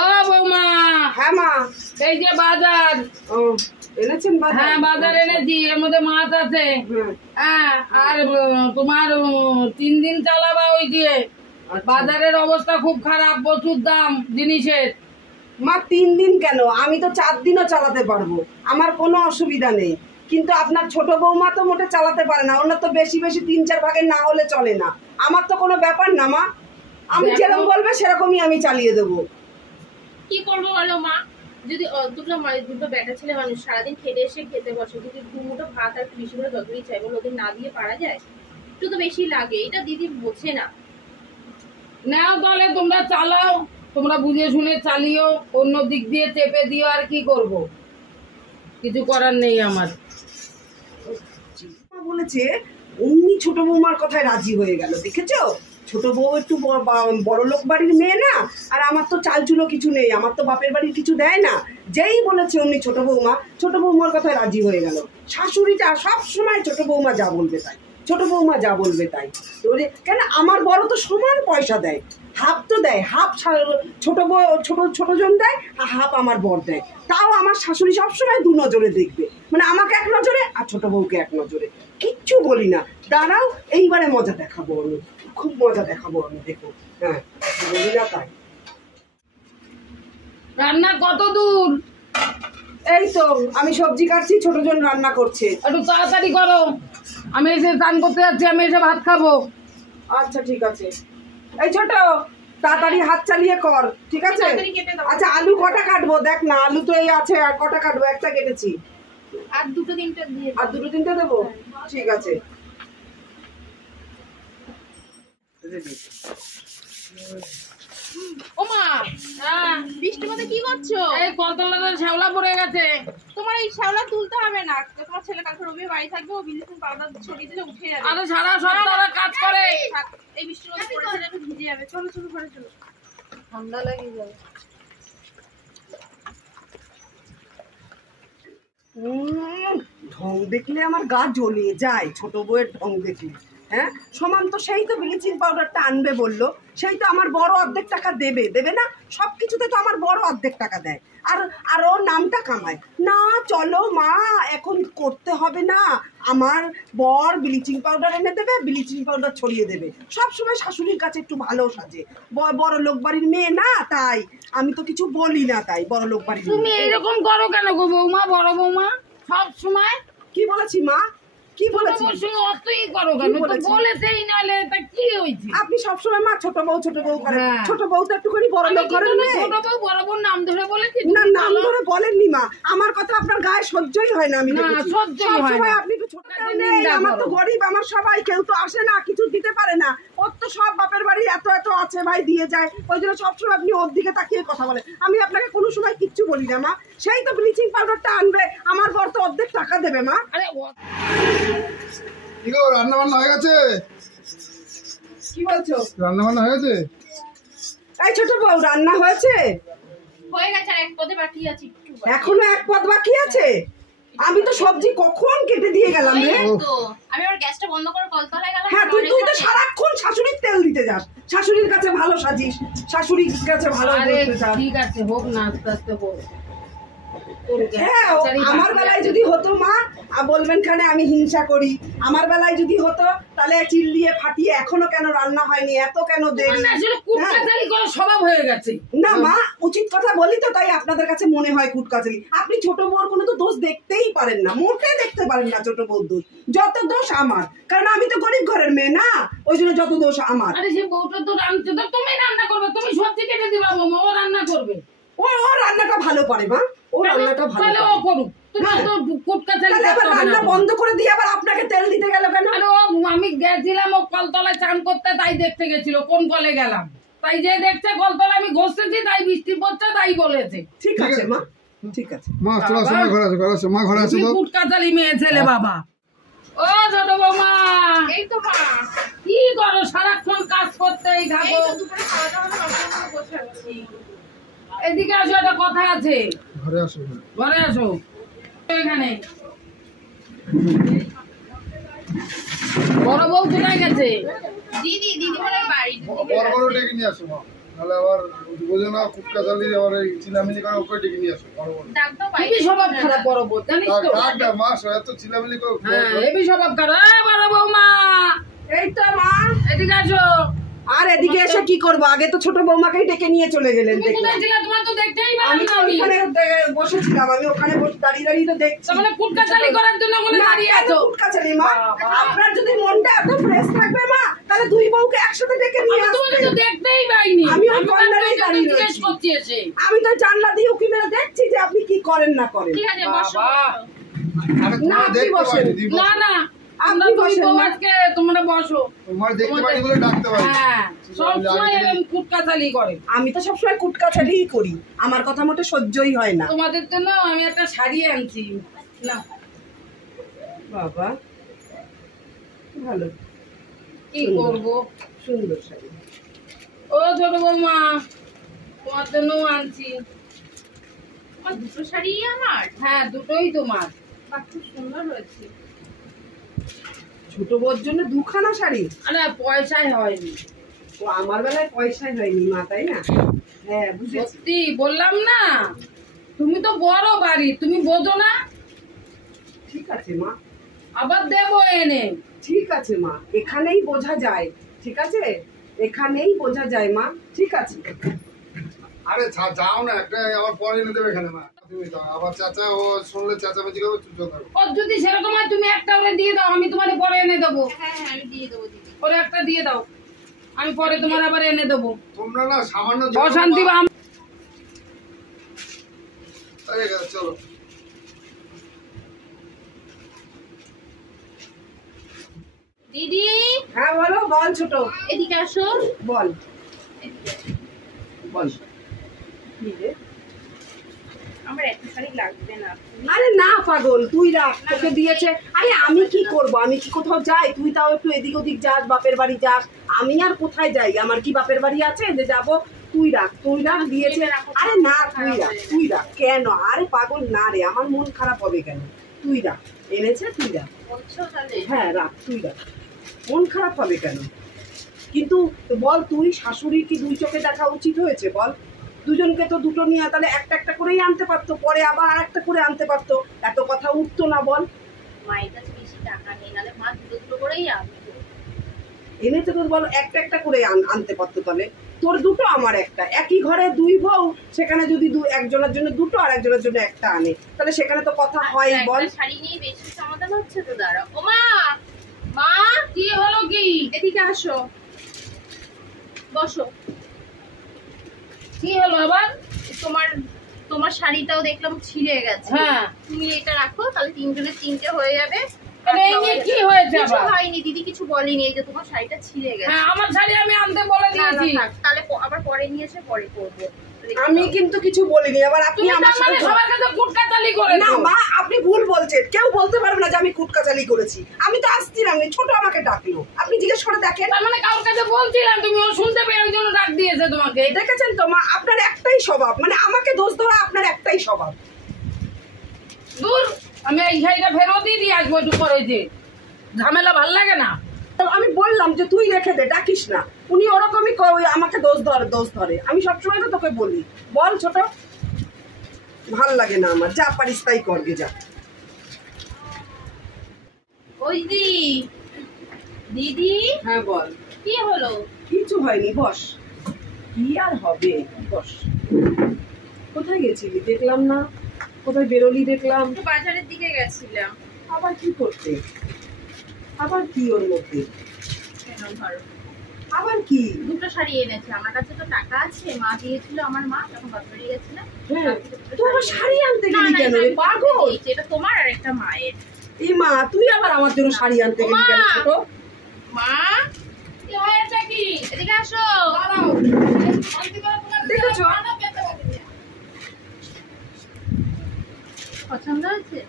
ও বৌমা। হ্যাঁ মা। এই যে বাজার। ও এনেছেন বাজার? হ্যাঁ বাজার এনেছি, এর মধ্যে মাছ আছে। হ্যাঁ আর তোমার 3 দিন চালাবা ওই দিয়ে। বাজারের অবস্থা খুব খারাপ, প্রচুর দাম জিনিসের। মা 3 দিন কেন, আমি তো 4 দিনও চালাতে পারবো, আমার কোনো অসুবিধা নেই। কিন্তু আপনার ছোট বৌমা তো মোটে চালাতে পারে না, ওনার তো বেশি 3-4 ভাগের না হলে চলে না। আমার তো কোনো ব্যাপার না মা, আমি যেরকম বলবে সেরকমই আমি চালিয়ে দেবো। কি করবো বলো মা, যদি দুটো বেটা ছেলে মানুষ সারাদিন খেতে এসে খেতে বসে, যদি 2 মুঠো ভাত আর বেশি করে তরকারি চাই বলো, ওদের না দিয়ে পারা যায়? একটু তো বেশি লাগে, এটা দিদি বোঝে না। নাও তাহলে তোমরা চালাও, তোমরা বুঝে শুনে চালিও, অন্য দিক দিয়ে চেপে দিও, আর কি করব, কিছু করার নেই আমার। বলেছে অমনি ছোট বৌমার কথায় রাজি হয়ে গেল, দেখেছো? ছোট বউ একটু বড় লোক বাড়ির মেয়ে না, আর আমার তো চাল চুলো কিছু নেই, আমার তো বাপের বাড়ির কিছু দেয় না। যেই বলেছে অমনি ছোট বৌমার কথায় রাজি হয়ে গেল। শাশুড়িটা সব সময় ছোট বৌমা যা বলবে তাই, ছোট বৌমা যা বলবে তাই। কেন আমার বড় তো সমান পয়সা দেয়, হাফ তো দেয়, হাফ ছোট জন দেয়, হাফ আমার বর দেয়। তাও আমার শাশুড়ি সবসময় 2 নজরে দেখবে, মানে আমাকে 1 নজরে আর ছোট বউকে 1 নজরে। কিচ্ছু বলি না, দাঁড়াও এইবারে মজা দেখাবো আমি, খুব মজা দেখাবো আমি, দেখো। হ্যাঁ বলি না তাই। রান্না কত দূর? এই তো আমি সবজি কাটছি, ছোট জন রান্না করছে। একটু তাড়াতাড়ি করো, আমি এসে স্নান করতে যাচ্ছি, আমি এসে ভাত খাবো। আচ্ছা ঠিক আছে, এই ছোট তাড়াতাড়ি হাত চালিয়ে কর, ঠিক আছে? আচ্ছা আলু কটা কাটবো দেখ না, আলু তো এই আছে, আর কটা কাটবো? একটা কেটেছি, আর 2-3টা দিয়ে, আর 2-3টা দেবো, ঠিক আছে। ওমা বৃষ্টির মধ্যে কি করছো? এই কলতলাতে শ্যাওলা পড়ে গেছে। তোমার এই শ্যাওলা তুলতে হবে না, তোমার ছেলে কালকে রবি বাড়ি থাকবে, ও ব্লিচিং পাউডার ছড়িয়ে দিলে উঠে যাবে। আরে সারা সপ্তাহ কাজ করে, এই বৃষ্টির মধ্যে পড়ে যাবে, ভিজে যাবে। চলো চলো ঘরে চলো, ঠান্ডা লেগে যাবে। ঢং দেখলে আমার গা জ্বলে যায়, ছোট বউয়ের ঢং দেখলে। হ্যাঁ সমান তো সেই তো ব্লিচিং পাউডারটা আনবে বললো, সেই তো আমার বড় অর্ধেক টাকা দেবে না, সব কিছুতে তো আমার বড় অর্ধেক টাকা দেয়, আর ও নামটা কামায় না। চলো মা এখন করতে হবে না, আমার বর ব্লিচিং পাউডার এনে দেবে, ব্লিচিং পাউডার ছড়িয়ে দেবে। সব সময় শাশুড়ির কাছে একটু ভালো সাজে, বড় লোক বাড়ির মেয়ে না, তাই আমি তো কিছু বলি না, তাই বড় লোক বাড়ির। তুমি এইরকম করো কেন গো বৌমা, বড় বৌমা সব সময়? কি বলেছি মা, কি বলেছি? অতই করো কেন, বলেছেই নালে তা কি হয়েছে? আপনি সবসময় মা ছোট বউ করে, ছোট বউ তো একটু করে বড় লোক করে। ছোট বউ বড় বউ নাম ধরে বলেছি না, নাম ধরে বলেননি মা, আমার কথা আপনার গায়ে সহ্যই হয় না। আমি সবসময় আপনি একটু ছোট নেই, আমার তো গরিব, আমার সবাই, কেউ তো আসে না, কিছু দিতে পারে না, ওর তো সব বাপের বাড়ি এত আছে ভাই দিয়ে যায়, ওই জন্য সবসময় আপনি ওর দিকে তাকিয়ে কথা বলেন। আমি আপনাকে কোনো সময় কিচ্ছু বলি না মা, সেই তো ব্লিচিং পাউডারটা আনবে, আমার বর তো অর্ধেক টাকা দেবে মা। আরে কি গো রান্না বান্না হয়ে গেছে? কি বলছো? রান্না বান্না হয়ে গেছে? এই ছোট বউ রান্না হয়েছে? হয়ে গেছে, আর 1 পদে বাকি আছে, এখনো 1 পদ বাকি আছে? আমি তো সবজি কখন কেটে দিয়ে গেলাম রে। আমি আবার গ্যাসটা বন্ধ করে কলতলায় গেলাম। হ্যাঁ তুই তো সারাক্ষণ শাশুড়ির তেল দিতে যাস, শাশুড়ির কাছে ভালো সাজিস, শাশুড়ির কাছে ভালো বলতে চাস। ঠিক আছে হোক না, আস্তে আস্তে হোক। হ্যাঁ আমার বেলায় যদি হতো মা বলবেন খানে আমি হিংসা করি, আমার বেলায় যদি হতো তাহলে চিল্লিয়ে ফাটিয়ে এখনো কেন রান্না হয়নি, এত কেন দেরি, স্বভাব হয়ে গেছে না মা। উচিত কথা বলি তো, তাই আপনাদের কাছে মনে হয় কুটকাচারি। আপনি ছোট বউর কোনো তো দোষ দেখতেই পারেন না, মোটে দেখতে পারেন না ছোট বউর দোষ, যত দোষ আমার, কারণ আমি তো গরিব ঘরের মেয়ে না, ওই জন্য যত দোষ আমার। আরে সে বউটা তো রান্না, তুমি রান্না করবে, তুমি সবজি কেটে দিবা, ও রান্না করবে। ও রান্নাটা ভালো পারে মা, ও রান্নাটা ভালো ও করুক, তোমার তো কুটকাচারি রান্না বন্ধ করে দিয়ে আবার আপনাকে তেল দিতে গেল কেন? আরে আমি গেছিলাম ও কলতলায় চান করতে, তাই দেখতে গেছিল, কোন কলে গেলাম, তাই যে দেখছে কলতলা আমি ঘষতেছি, তাই বৃষ্টি পড়ছে, তাই বলেছে। ঠিক আছে মা, ঠিক আছে মা, চলো সময় ঘরে আসো, মা ঘরে আসো। কুটকাচারি মেয়ে ছেলে বাবা। ও ছোট বৌমা, এই তো মা কি করো সারাক্ষণ কাজ করতেই থাকো? এই তো দুপুরে খাওয়া দাওয়া বসে আছি। এদিকে আসো, একটা কথা আছে। ঘরে আসো, ঘরে আসো। এখানে বড় বউ কোথায় গেছে? দিদি মনে বাড়ি বড় বড় ডেকে নিয়ে আসো মা। নাহলে আবার বোঝো না কুটকা চালিয়ে আবার এই চিলামিলি করে ওকে ডেকে নিয়ে আসো বড় বড়। ডাকতো খুবই স্বভাব খারাপ বড় বউ, জানিস তো? থাক না মা, এত চিলামিলি করে হ্যাঁ, হেবি স্বভাব খারাপ। বড় বৌমা, এই তো মা। এদিকে আসো। আর এদিকে এসে কি করবো? আগে তো ছোট বৌমাকেই ডেকে নিয়ে চলে গেলেন। তুমি দেখলাম কোথায় ছিলে? তোমার তো দেখতেই আমি পেলাম তো না আমি। ওখানে বসেছিলাম, আমি ওখানে দাঁড়িয়ে দাঁড়িয়ে তো দেখছি। তার মানে কুটকা চালি করার জন্য ওখানে না, দাঁড়িয়ে কেন আছো? কুটকাচালি মা? বাবা। আপনার যদি মনটা এত ফ্রেশ থাকবে মা, তাহলে দুই বউকে একসাথে ডেকে নিয়ে আমি তোমাকে আসবেন। তো দেখতেই পাইনি। আমি ওই আমি তো কর্নারেই আপনাকে দাঁড়িয়ে জিজ্ঞেস রয়েছি। করছি এসে। আমি তো জানলা দিয়ে উকি মেরে দেখছি যে আপনি কি করেন না করেন। ঠিক আছে বসো বাবা। আরে না, তোমার আপনি দেখতে বসেন। পাইনি দিদি, না না, আপনি আমরা দুই বসেন বউ না। আজকে তোমরা বসো। তোমার দেখতে পাইনি বলে ডাকতে পারি। হ্যাঁ, সবসময় এরকম কুটকা চালি করে। আমি তো সবসময় কুটকাচালিই করি, আমার কথা মতো সহ্যই হয় না। তোমাদের জন্য আমি একটা শাড়ি আনছি। না, বাবা ভালো, কি করবো? সুন্দর শাড়ি। ও ছোট বৌমা, তোমার জন্য আনছি। আমার দুটো শাড়ি আমার। হ্যাঁ, দুটোই তোমার। বাহ, খুব সুন্দর হয়েছে। ছোট বউর জন্য দুখানা শাড়ি? আরে পয়সায় হয়নি। ও আমার বেলায় পয়সাই হয়নি মা, তাই না? হ্যাঁ বুঝেছি। সত্যি বললাম না, তুমি তো বড় বাড়ি, তুমি বোঝো না। ঠিক আছে মা, আবার দেবো এনে। ঠিক আছে মা, এখানেই বোঝা যায়। ঠিক আছে, এখানেই বোঝা যায় মা। ঠিক আছে। আরে যাও না, একটা আবার পরে এনে দেবে এখানে মা। তুমি যাও, আবার চাচা ও শুনলে চেঁচামেচি করবে, চুপ থাকো। ওর যদি সেরকম হয় তুমি একটা ওরে দিয়ে দাও, আমি তোমার পরে এনে দেবো। হ্যাঁ হ্যাঁ, আমি দিয়ে দেবো দিদি। ওরে একটা দিয়ে দাও, আমি পরে তোমার আবার এনে দেবো। তোমরা না সামান্য অশান্তি বা আরে চলো। দিদি হ্যাঁ বলো, বল ছোট, এদিকে আসো। বল এদিকে আসো। বল। কি রে? আমার একটা শাড়ি লাগবে না। আরে না পাগল, তুই রাখ, তোকে দিয়েছে। আরে আমি কি করব? আমি কি কোথাও যাই? তুই তাও একটু এদিক ওদিক যাস, বাপের বাড়ি যাস। আমি আর কোথায় যাই? আমার কি বাপের বাড়ি আছে যে যাব? তুই রাখ, তুই রাখ, দিয়েছে। আরে না, তুই রাখ, তুই রাখ। কেন? আরে পাগল না রে, আমার মন খারাপ হবে কেন? তুই রাখ, এনেছে তুই রাখ। বলছো তাহলে? হ্যাঁ রাখ, তুই রাখ, মন খারাপ হবে কেন? কিন্তু বল, তুই শাশুড়ির কি দুই চোখে দেখা উচিত হয়েছে? বল, দুজনকে তো দুটো নিয়ে তাহলে একটা একটা করেই আনতে পারতো, পরে আবার আর একটা করে আনতে পারতো, এত কথা উঠতো না। বল, মায়ের কাছে বেশি টাকা নেই, নাহলে মা দুটো দুটো করেই আনবে। এনেছে তো, বল একটা একটা করে আনতে পারতো। তাহলে তোর দুটো, আমার একটা, একই ঘরে দুই বউ, সেখানে যদি একজনের জন্য দুটো আর একজনের জন্য একটা আনে, তাহলে সেখানে তো কথা হয়। বল, একটা শাড়ি নিয়ে বেশি সমাধান হচ্ছে তো। দাঁড়াও ও মা, মা কি হলো কি? এদিকে আসো, বসো। কি হলো আবার? তোমার তোমার শাড়িটাও দেখলাম ছিঁড়ে গেছে। হ্যাঁ। তুমি এটা রাখো, তাহলে তিনজনের তিনটে হয়ে যাবে। তাহলে এই নিয়ে কি হয়েছে কিছু আবার? হয়নি দিদি, কিছু বলিনি। এই যে তোমার শাড়িটা ছিঁড়ে গেছে। হ্যাঁ, আমার শাড়ি আমি আনতে বলে না, না, দিয়েছি। থাক। তাহলে আবার পরে নিয়ে এসে পরে করবো। আমি কিন্তু কিছু বলিনি। আবার আপনি তুমি আমার তার মানে সাথে সবার কাছে কুটকা চালি না করেছো। মা, আপনি ভুল বলছেন। কেউ বলতে পারবে না যে আমি কুটকাচালি করেছি। আমি তো আসছিলাম, ছোট আমাকে ডাকলো, আপনি জিজ্ঞেস করে দেখেন। তার মানে কারোর কাছে বলছিলাম, তুমি ও শুনতে পেয়ে ওই জন্য ডাক দিয়েছে তোমাকে। দেখেছেন তো মা, আপনার একটাই স্বভাব, মানে আমাকে দোষ ধরা আপনার একটাই স্বভাব। দূর, আমি এই শাড়িটা ফেরতই দিয়ে আসবো একটু পরে। যে ঝামেলা ভাল লাগে না। তো আমি বললাম যে তুই রেখে দে, ডাকিস না। উনি ওরকমই আমাকে দোষ ধরে। আমি সবসময় তো তোকে বলি, বল ছোট, ভাল লাগে না আমার, যা পারিস তাই করবে, যা। ওই দিদি, হ্যাঁ বল, কি হলো? কিছু হয়নি, বস। কি আর হবে, বস। কোথায় গেছিলি? দেখলাম না। কোথায় বেরোলি দেখলাম? একটু বাজারের দিকে গেছিলাম। আবার কি করতে? আবার কি ওর মধ্যে? কেন ধরো, আবার কি? দুটো শাড়ি এনেছে। আমার কাছে তো টাকা আছে, মা দিয়েছিল। আমার মা যখন বাজারে গেছিলাম। হ্যাঁ, তুই আবার শাড়ি আনতে না, গেলি না, কেন এটা রে আমি পাগল? দিয়েছি। এটা তোমার আর একটা মায়ের। এই মা, তুই আবার আমার জন্য শাড়ি আনতে গেলি কেন ছোট? মা কি হয়েছে কি? এদিকে আসো। দাঁড়াও। শান্তি করে তোমার দেখেছো? আনা পেতে পারি না। পছন্দ হয়েছে?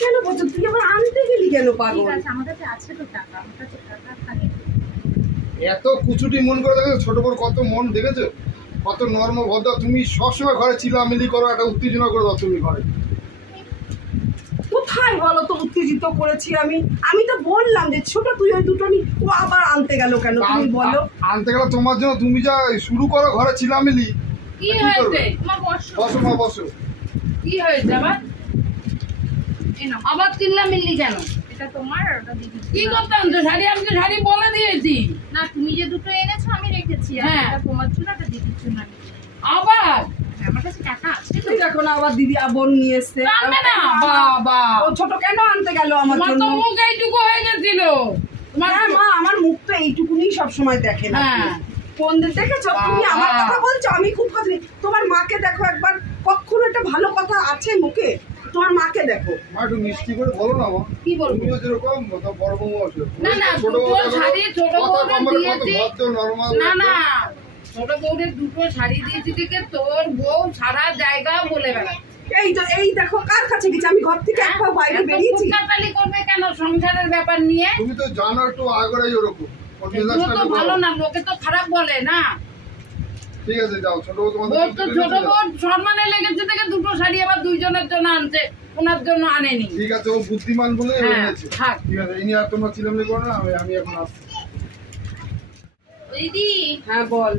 কেন বলছো? তুই আবার আনতে গেলি কেন ঠিক পাগল? আছে, আমার কাছে আছে তো টাকা। আমার কাছে টাকা থাকে। এত কুচুটি মন করে দেখেছো, ছোট বড় কত মন দেখেছো, কত নর্ম ভদ্র। তুমি সবসময় ঘরে চিলামিলি করো, একটা উত্তেজনা করে দাও তুমি ঘরে। কোথায় কোথায় বলো তো উত্তেজিত করেছি আমি? আমি তো বললাম যে ছোট তুই ওই দুটো নি, ও আবার আনতে গেল কেন তুমি বলো? আনতে গেল তোমার জন্য, তুমি যা শুরু করো ঘরে ছিলামিলি। কি হয়েছে? তোমার বর্ষ বসো মা বসো। কি হয়েছে আবার? আবার চিল্লামিল্লি কেন? এটা তোমার আর ওটা দিদি। কি করতে আনছো শাড়ি? আমি তো শাড়ি বলে দিয়েছি। না তুমি যে দুটো এনেছো আমি রেখেছি, আর হ্যাঁ। এটা তোমার জন্য একটা দিদির জন্য এনেছি। আবার আমার কাছে টাকা আছে তো। তুই দেখো না আবার দিদি বোন নিয়ে এসছে। আনবে না? বাবা, ও ছোট কেন আনতে গেল আমার তোমার জন্য? তো মুখ এইটুকু হয়ে গেছিল। তোমার হ্যাঁ মা, আমার মুখ তো এইটুকুনি সবসময় দেখে না। হ্যাঁ। কোন দিন দেখেছো তুমি আমার বাবা। কথা বলছো? আমি খুব কথা তোমার মাকে দেখো একবার, কখনো একটা ভালো কথা আছে মুখে? তোমার মাকে দেখো। মা একটু মিষ্টি করে বলো না মা। কি বলবো? তুমিও যেরকম তো বড় বউ আছে। না, না, ছোট দুটো বউ দেখো, শাড়ি ছোট কথা বউকে কম বলে কত দিয়েছি। ভদ্র নরমাল। না না, ছোট বউদের দুটো শাড়ি দিয়েছি দেখে তোর বউ সারা জায়গা বলে বেড়ায়। এই দেখো কার কাছে গেছি আমি? ঘর থেকে এক পা বাইরে বেরিয়েছি। কুটকাটালি করবে কেন সংসারের ব্যাপার নিয়ে? তুমি তো জানো একটু আগড়াই ওরকম। ওর এগুলো মেজাজটা তো একটু ভালো গরম। না, লোকে তো খারাপ বলে না। ঠিক আছে যাও, ছোট বউ তোমাদের ওর তো জন্য ছোট এনেছে, যাও। বউ সম্মানে লেগেছে থেকে দুটো শাড়ি আবার দুইজনের জন্য আনছে, ওনার জন্য আনেনি। ঠিক আছে, ও বুদ্ধিমান বলে হ্যাঁ, এনেছে। থাক। ঠিক আছে, ইনি আর তোমরা চিলামলি করো না, আমি এখন আসছি। দিদি হ্যাঁ বল।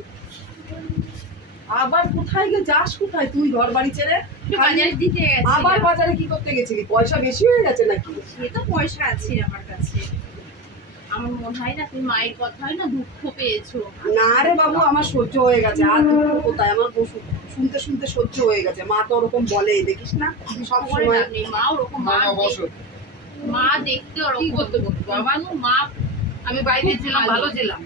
আবার কোথায় যাস? কোথায় তুই ঘর বাড়ি ছেড়ে? একটু বাজার দিতে গেছি। আবার বাজারে কি করতে গেছিলি? পয়সা বেশি হয়ে গেছে নাকি? সে তো পয়সা আছে আমার কাছে। আমার মনে হয় না তুমি মায়ের কথায় না দুঃখ পেয়েছো। না রে বাবু, আমার সহ্য হয়ে গেছে। আর দুঃখ কোথায়? আমার শুনতে শুনতে সহ্য হয়ে গেছে। মা তো ওরকম বলে, দেখিস না সব পরে সময়। আপনি মা ওরকম মা বসো। মা দেখতে কি ওরকম করতে বলবো? বাবা মা আমি বাইরে ছিলাম, ভালো ছিলাম,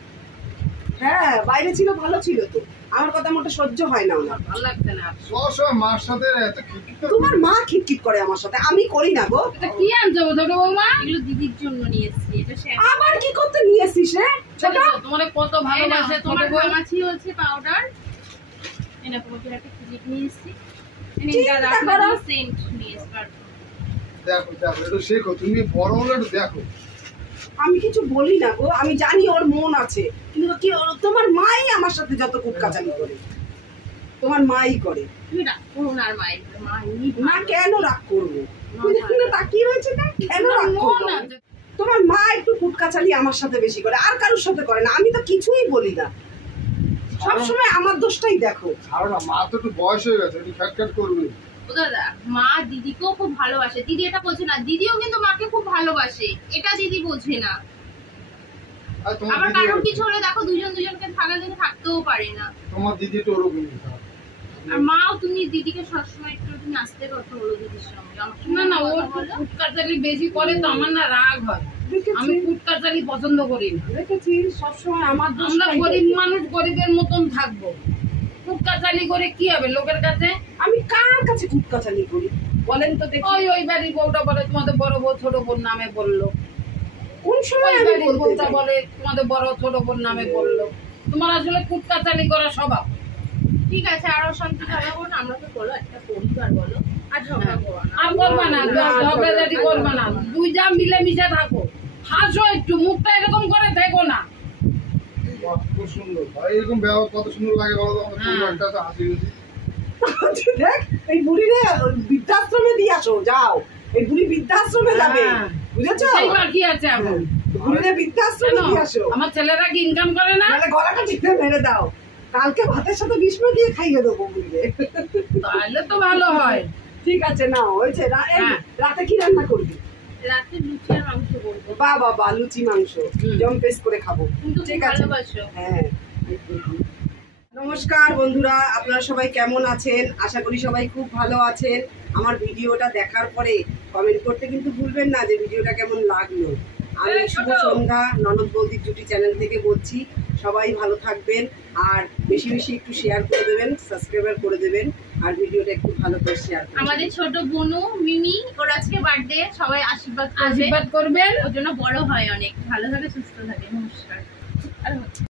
হ্যাঁ বাইরে ছিল, ভালো ছিল তো। আমার কথা মোটে সহ্য হয় না ওনার। ভালো লাগছে না। সবসময় মার সাথে এত খিটখিট করে। তোমার মা খিটখিট করে আমার সাথে, আমি করি না গো। এটা কি আনছো ছোট বৌমা? এগুলো দিদির জন্য নিয়ে এসেছি। এটা আবার কি করতে নিয়ে এসিস রে? ছোট তোমার কত ভালোবাসে তোমার ছোট বউ। ঘামাচি হচ্ছে পাউডার। এনা তোমার জন্য একটা ক্লিপ নিয়ে এসেছি। চিন্তা করো। সেন্ট নিয়ে এসেছি। দেখো দেখো, একটু শেখো, তুমি বড় হলে একটু দেখো। আমি কিছু বলি না গো, আমি জানি ওর মন আছে, কিন্তু কি তোমার মাই আমার সাথে যত কুটকাচালি করে, তোমার মাই করে। তুমি রাগ করো না আর মায়ের মা এমনি না কেন রাগ করবো? তুমি দেখুন না তাকিয়ে রয়েছে না, কেন রাগ করবো? না, তোমার মা একটু কুটকাচালি আমার সাথে বেশি করে, আর কারোর সাথে করে না। আমি তো কিছুই বলি না, সবসময় আমার দোষটাই দেখো। ছাড়ো না, মা তো একটু বয়স হয়ে গেছে, একটু খ্যাট খ্যাট করবে। ও দাদা মা দিদিকেও খুব ভালোবাসে। দিদি এটা বোঝে না, দিদিও কিন্তু মাকে খুব ভালোবাসে, এটা দিদি বোঝে না। আর তোমার আবার দিদি কারোর ওরকম। কিছু হলে দেখো দুজনকে থাকার জন্য থাকতেও পারে না। তোমার দিদি তো ওরকমই। আর মাও তুমি দিদিকে সবসময় একটু নাচতে কথা বলো দিদির সঙ্গে। আমার সঙ্গে না না, ও কথা বলো। কুটকাচালি বেশি করে তো আমার না রাগ হয়। দেখেছি, আমি কুটকাচালি পছন্দ করি না। দেখেছি সবসময় আমার আমরা দোষটাই গরিব দেখে। মানুষ গরিবের মতন থাকবো, কুটকাচালি করে কি হবে লোকের কাছে? আমি কার কাছে কুটকাচালি করি বলেন তো দেখি? ওই বাড়ির বউটা বলে তোমাদের বড় বউ ছোট বোন নামে বললো, কোন সময় ওই আমি বাড়ির বলতে বউটা যাই? বলে তোমাদের বড় ছোট বোন নামে বললো। তোমার আসলে কুটকাচালি করা স্বভাব। ঠিক আছে, আরো শান্তি ঝগড়া করো না। আমরা তো বলো একটা পরিবার বলো, আর ঝগড়া করো না। আর করবা না, না, ঝগড়াঝাটি ঝগড়া করবা না, দুই যা মিলে মিশে থাকো, হাসো একটু, মুখটা এরকম করে থেকো না। বাহ, খুব সুন্দর। আর এরকম ব্যবহার কত সুন্দর লাগে বলো তো, আমাদের হ্যাঁ। পরিবারটা তো হাসি খুশি। দেখ এই বুড়িরে বৃদ্ধাশ্রমে দিয়ে আসো, যাও। এই বুড়ি বৃদ্ধাশ্রমে যাবে, হ্যাঁ। বুঝেছো? সেই বাকি আছে এখন। বুড়িরে বৃদ্ধাশ্রমে কেন? দিয়ে আসো, আমার ছেলেরা কি ইনকাম করে না? নাহলে গলাটা টিপে মেরে দাও। কালকে ভাতের সাথে বিস্মে দিয়ে খাইয়ে দেবো বুড়িরে। তাহলে তো ভালো হয়। ঠিক আছে, না হয়েছে। হ্যাঁ। রাতে কি রান্না করবি? রাতে লুচি আর মাংস করবো। বাবা লুচি মাংস হুম। জম্পেস করে খাবো। কিন্তু ঠিক তুমি আছে। ভালোবাসো। হ্যাঁ। নমস্কার বন্ধুরা, আপনারা সবাই কেমন আছেন? আশা করি সবাই খুব ভালো আছেন। আমার ভিডিওটা দেখার পরে কমেন্ট করতে কিন্তু ভুলবেন না যে ভিডিওটা কেমন লাগলো। আমি শুভ সন্ধ্যা ননদ বৌদির জুটি চ্যানেল থেকে বলছি। সবাই ভালো থাকবেন, আর বেশি বেশি একটু শেয়ার করে দেবেন, সাবস্ক্রাইবার করে দেবেন, আর ভিডিওটা একটু ভালো করে শেয়ার করবেন। আমাদের ছোট বোনু মিমি, ওর আজকে বার্থডে, সবাই আশীর্বাদ করবে। আশীর্বাদ করবেন। ওর জন্য বড় হয় অনেক, ভালো থাকে সুস্থ থাকে। নমস্কার। আর